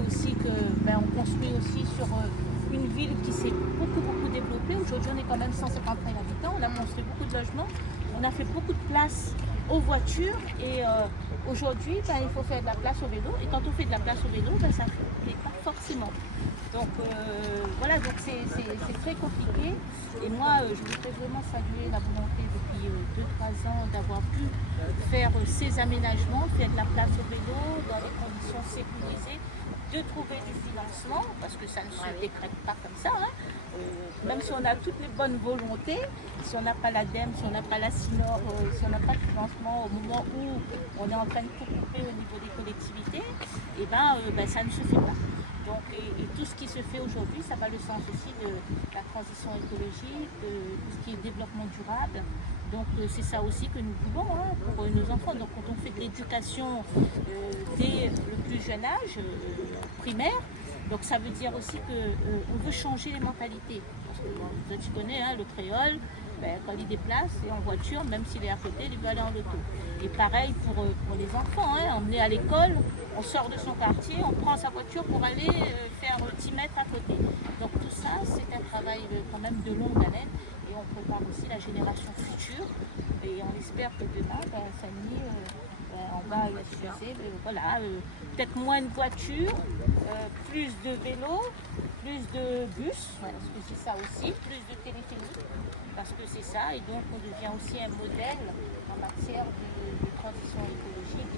c'est aussi que on construit aussi sur une ville qui s'est beaucoup développée. Aujourd'hui, on est quand même 150 000 habitants. On a construit beaucoup de logements. On a fait beaucoup de place aux voitures. Et aujourd'hui, il faut faire de la place au vélo. Et quand on fait de la place au vélo, ça ne plaît pas forcément. Donc voilà, donc c'est très compliqué. Et moi, je voudrais vraiment saluer la volonté depuis 2-3 ans d'avoir pu faire ces aménagements, faire de la place au vélo dans des conditions sécurisées, de trouver du financement, parce que ça ne se décrète pas comme ça. Même si on a toutes les bonnes volontés, si on n'a pas l'ADEME, si on n'a pas la SINOR, si on n'a pas de financement au moment où on est en train de couper au niveau des collectivités, et ça ne se fait pas. Donc, et tout ce qui se fait aujourd'hui, ça va le sens aussi de la transition écologique, de tout ce qui est développement durable. Donc c'est ça aussi que nous voulons pour nos enfants. Donc quand on fait de l'éducation dès le plus jeune âge, primaire, donc ça veut dire aussi qu'on veut changer les mentalités. Parce que tu connais le créole, quand il déplace, c'est en voiture, même s'il est à côté, il veut aller en auto. Et pareil pour les enfants, emmener à l'école, on sort de son quartier, on prend sa voiture pour aller faire 10 mètres à côté. Donc tout ça, c'est un travail quand même de longue haleine et on prépare aussi la génération future. Et on espère que demain, Samy, on va utiliser peut-être moins de voitures, plus de vélos, plus de bus, parce que c'est ça aussi, plus de téléphonique, parce que c'est ça, et donc on devient aussi un modèle en matière de transition écologique.